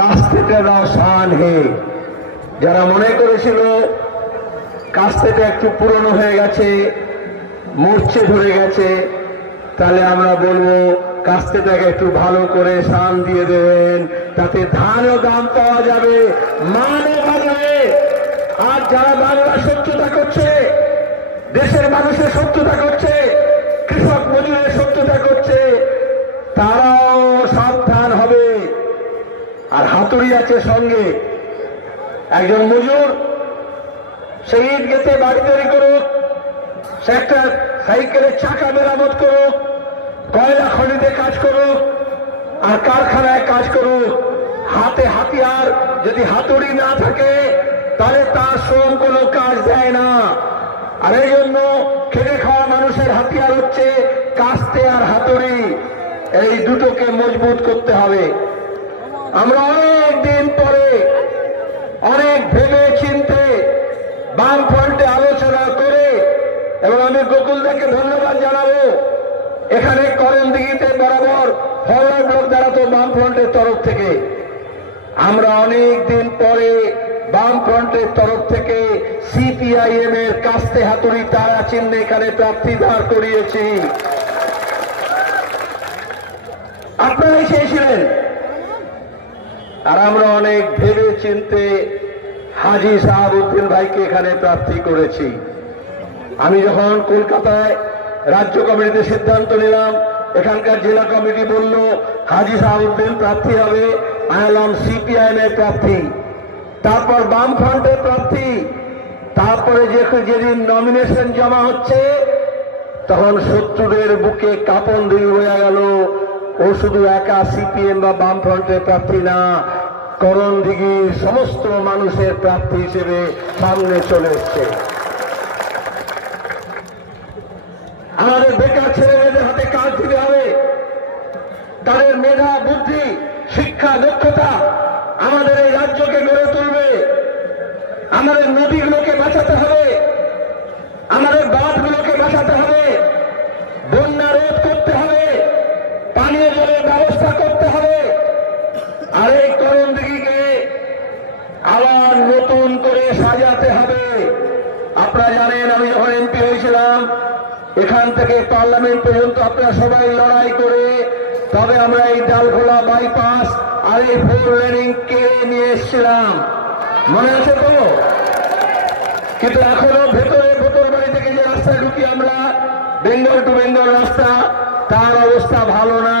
কাস্তেটা শান হে। যারা মনে করেছিল কাস্তেটা একটু পুরনো হয়ে গেছে, মূর্ছে ধরে গেছে, তাহলে আমরা বলবো কাস্তেটাকে একটু ভালো করে শান দিয়ে দেবেন, তাতে ধানও দাম পাওয়া যাবে, মানও বাড়বে। আর যারা বাংলার শত্রুতা করছে, দেশের মানুষের শত্রুতা করছে, কৃষক মজুরের শত্রুতা করছে, তারাও সাবধান হবে। আর হাতুড়ি আছে সঙ্গে। একজন মজুর সে ইট গেঁথে বাড়ি তৈরি করুক, সে একটা সাইকেলের চাকা মেরামত করুক, কয়লা খনিতে কাজ করুক, আর কারখানায় কাজ করুক, হাতে হাতিয়ার যদি হাতুড়ি না থাকে তাহলে তার শ্রম কোনো কাজ দেয় না। আর এই জন্য খেটে খাওয়া মানুষের হাতিয়ার হচ্ছে কাস্তে আর হাতুড়ি। এই দুটোকে মজবুত করতে হবে। আমরা অনেক দিন পরে অনেক ভেবে চিন্তে বামফ্রন্টে আলোচনা করে, এবং আমি গোকুলদাকে ধন্যবাদ জানাবো, এখানে করণদিঘিতে বরাবর ফরওয়ার্ড ব্লক দ্বারা তো বামফ্রন্টের তরফ থেকে আমরা অনেক দিন পরে বামফ্রন্টের তরফ থেকে সিপিআইএম এর কাস্তে হাতুড়ি তারা চিহ্নে এখানে প্রার্থী দাঁড় করিয়েছি। আপনারাই চেয়েছিলেন। আর আমরা অনেক ভেবে চিনতে হাজী শাহাবুদ্দিন ভাইকে এখানে প্রার্থী করেছি। আমি যখন কলকাতায় রাজ্য কমিটিতে সিদ্ধান্ত নিলাম, এখানকার জেলা কমিটি বলল হাজী শাহাবুদ্দিন প্রার্থী হবে, আইলাম সিপিআইএম এর প্রার্থী, তারপর বামফ্রন্টের প্রার্থী, তারপরে যেদিন নমিনেশন জমা হচ্ছে তখন শত্রুদের বুকে কাঁপন দিয়ে হয়ে গেল, ও শুধু একা সিপিএম বা বামফ্রন্টের প্রার্থী না, করণদিঘির সমস্ত মানুষের প্রার্থী হিসেবে সামনে চলে এসছে। আমাদের বেকার ছেলে মেয়েদের হাতে কাজ দিতে হবে। তাদের মেধা, বুদ্ধি, শিক্ষা, দক্ষতা আমাদের এই রাজ্যকে গড়ে তুলবে। আমাদের নদীগুলোকে বাঁচাতে হবে, আমাদের বাঁধগুলোকে বাঁচাতে হবে, বন্যা রোধ করতে হবে, পানীয় জলের ব্যবস্থা করতে হবে। আর এই করণদিঘিকে আবার নতুন করে সাজাতে হবে। আপনারা জানেন, আমি যখন এমপি হয়েছিলাম, এখান থেকে পার্লামেন্ট পর্যন্ত আপনারা সবাই লড়াই করে তবে আমরা এই ডালখোলা বাইপাস আর এই 4 লেনিং কে নিয়ে এসেছিলাম, মনে আছে তো? কিন্তু এখনো ভেতরে ভোটর বাড়ি থেকে যে রাস্তায় ঢুকি আমরা, বেঙ্গল টু বেঙ্গল রাস্তা, তার অবস্থা ভালো না।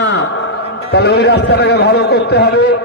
তাহলে ওই রাস্তাটাকে ভালো করতে হবে।